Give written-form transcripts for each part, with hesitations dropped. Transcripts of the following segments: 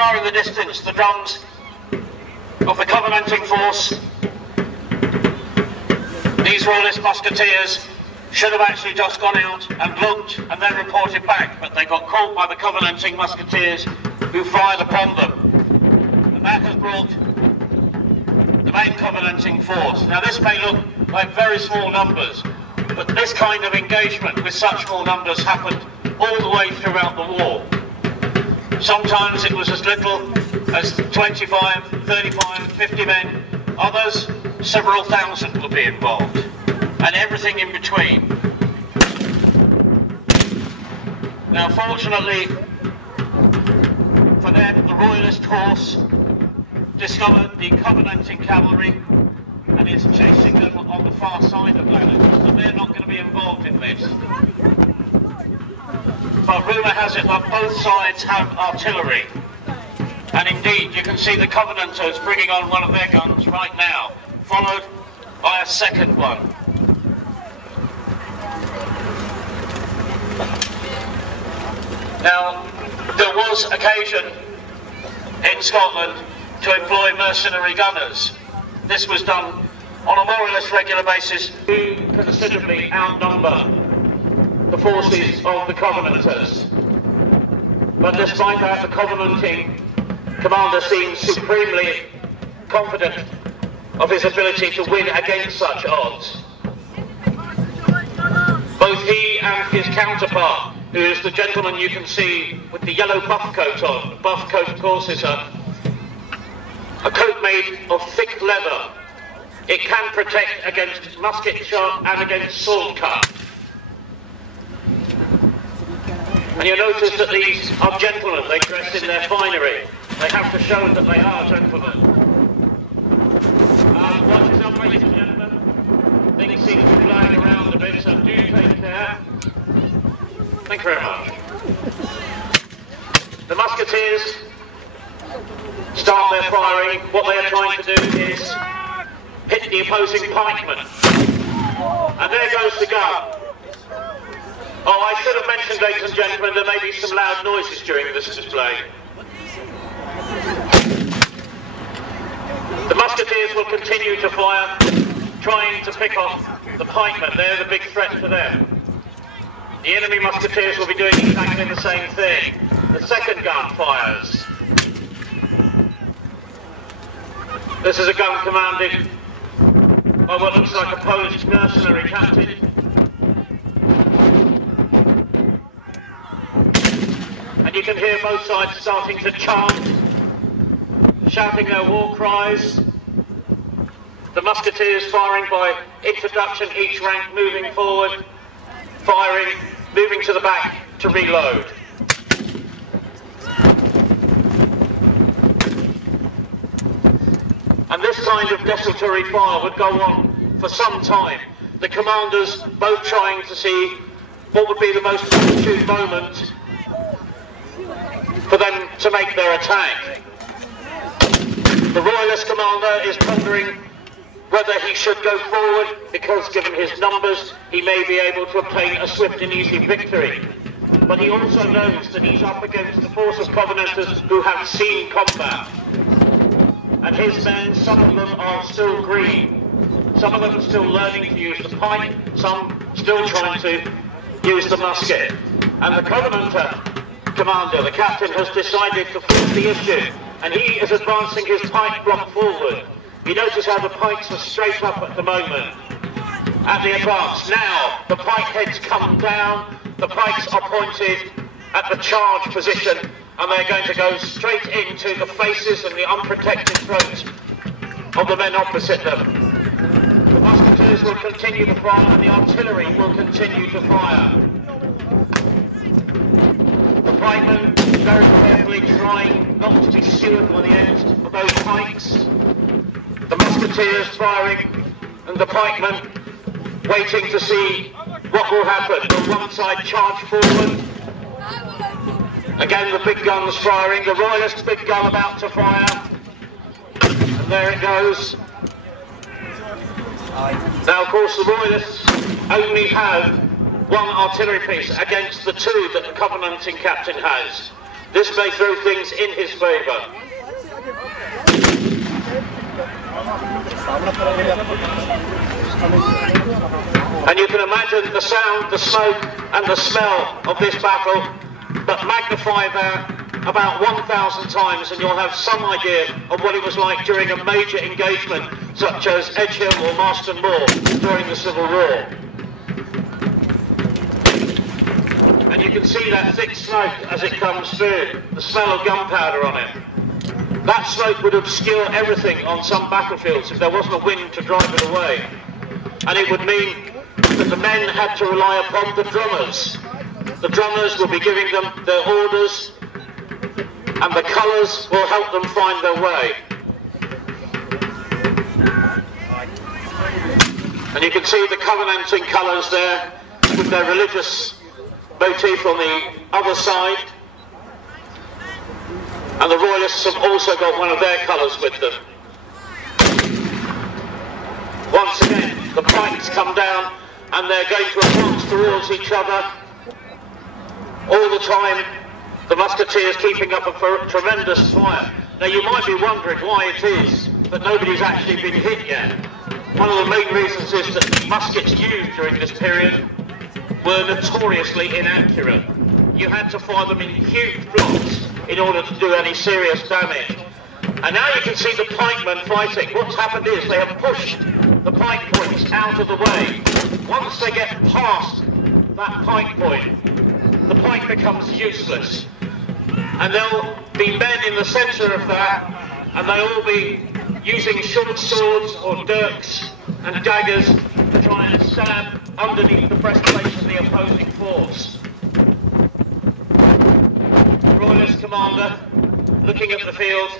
far in the distance the drums of the Covenanting force. These Royalist musketeers should have actually just gone out and looked and then reported back, but they got caught by the Covenanting musketeers who fired upon them. And that has brought the main Covenanting force. Now this may look like very small numbers, but this kind of engagement with such small numbers happened all the way throughout the war. Sometimes it was as little as 25, 35, 50 men. Others, several thousand will be involved, and everything in between. Now fortunately for them, the Royalist horse discovered the Covenanting cavalry and is chasing them on the far side of Lanark, so they're not going to be involved in this. But rumour has it that both sides have artillery, and indeed you can see the Covenanters bringing on one of their guns right now, followed by a second one. Now, there was occasion in Scotland to employ mercenary gunners. This was done on a more or less regular basis to considerably outnumber the forces of the Covenanters. But despite that, the Covenanting commander seems supremely confident of his ability to win against such odds. Both he and his counterpart, who is the gentleman you can see with the yellow buff coat on. The buff coat, of course, is a coat made of thick leather. It can protect against musket shot and against sword cut. And you'll notice that these are gentlemen. They dress in their finery. They have to show that they are gentlemen. Watch yourself, ladies and gentlemen. Things seem to be flying around a bit, so do take care. Thank you very much. The musketeers start their firing. What they are trying to do is hit the opposing pikemen. And there goes the gun. Oh, I should have mentioned, ladies and gentlemen, there may be some loud noises during this display. The musketeers will continue to fire, trying to pick off the pikemen. They're the big threat to them. The enemy musketeers will be doing exactly the same thing. The second gun fires. This is a gun commanded by what looks like a Polish mercenary captain. And you can hear both sides starting to chant, shouting their war cries. The musketeers firing by introduction, each rank moving forward, firing, moving to the back to reload. And this kind of desultory fire would go on for some time. The commanders both trying to see what would be the most opportune moment for them to make their attack. The Royalist commander is pondering whether he should go forward, because given his numbers, he may be able to obtain a swift and easy victory. But he also knows that he's up against the force of Covenanters who have seen combat. And his men, some of them are still green. Some of them are still learning to use the pike, some still trying to use the musket. And the Covenanter commander, the captain, has decided to force the issue, and he is advancing his pike block forward. You notice how the pikes are straight up at the moment at the advance. Now the pike heads come down, the pikes are pointed at the charge position, and they're going to go straight into the faces and the unprotected throats of the men opposite them. The musketeers will continue to fire, and the artillery will continue to fire. The pikemen very carefully trying not to be skewered by the ends of those pikes. The musketeers firing, and the pikemen waiting to see what will happen. Will one side charge forward? Again the big guns firing, the Royalist big gun about to fire. And there it goes. Now of course the Royalists only have one artillery piece against the two that the Covenanting captain has. This may throw things in his favour. And you can imagine the sound, the smoke and the smell of this battle, but magnify that about 1,000 times and you'll have some idea of what it was like during a major engagement such as Edge Hill or Marston Moor during the Civil War. And you can see that thick smoke as it comes through, the smell of gunpowder on it. That smoke would obscure everything on some battlefields if there wasn't a wind to drive it away. And it would mean that the men had to rely upon the drummers. The drummers will be giving them their orders, and the colours will help them find their way. And you can see the Covenanting colours there, with their religious motif on the other side. And the Royalists have also got one of their colours with them. Once again, the pikes come down and they're going to advance towards each other. All the time, the musketeers keeping up a tremendous fire. Now you might be wondering why it is that nobody's actually been hit yet. One of the main reasons is that the muskets used during this period were notoriously inaccurate. You had to fire them in huge blocks in order to do any serious damage. And now you can see the pikemen fighting. What's happened is they have pushed the pike points out of the way. Once they get past that pike point, the pike becomes useless. And there'll be men in the centre of that, and they'll all be using short swords or dirks and daggers to try and stab underneath the breastplates of the opposing force. The Royalist commander, looking at the field,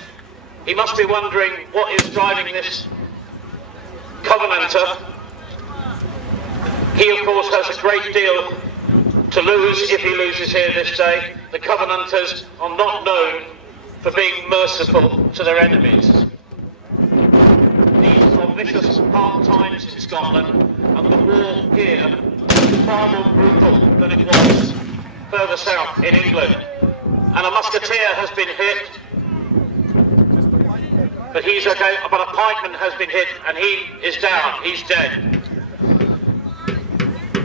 he must be wondering what is driving this Covenanter. He, of course, has a great deal to lose if he loses here this day. The Covenanters are not known for being merciful to their enemies. These are vicious hard times in Scotland, and the war here is far more brutal than it was further south in England. And a musketeer has been hit, but he's okay, but a pikeman has been hit and he is down, he's dead.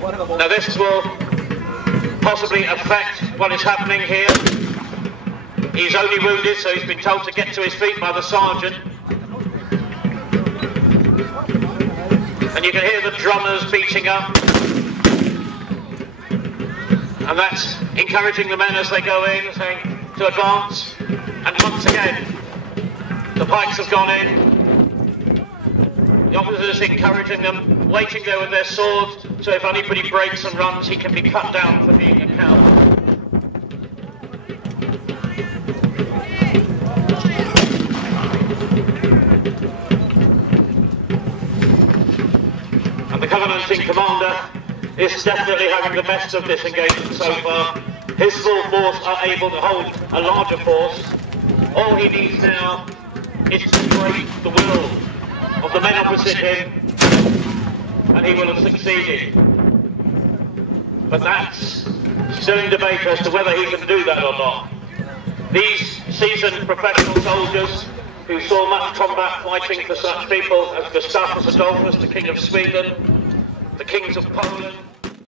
Now this will possibly affect what is happening here. He's only wounded, so he's been told to get to his feet by the sergeant. And you can hear the drummers beating up. And that's encouraging the men as they go in, saying to advance. And once again, the pikes have gone in. The officers encouraging them, waiting there with their swords, so if anybody breaks and runs, he can be cut down for being a coward. And the Covenanting commander is definitely having the best of this engagement so far. His full force are able to hold a larger force. All he needs now is to break the will of the men opposite him, and he will have succeeded. But that's still in debate as to whether he can do that or not. These seasoned professional soldiers who saw much combat fighting for such people as Gustavus Adolphus, the King of Sweden, the kings of Poland,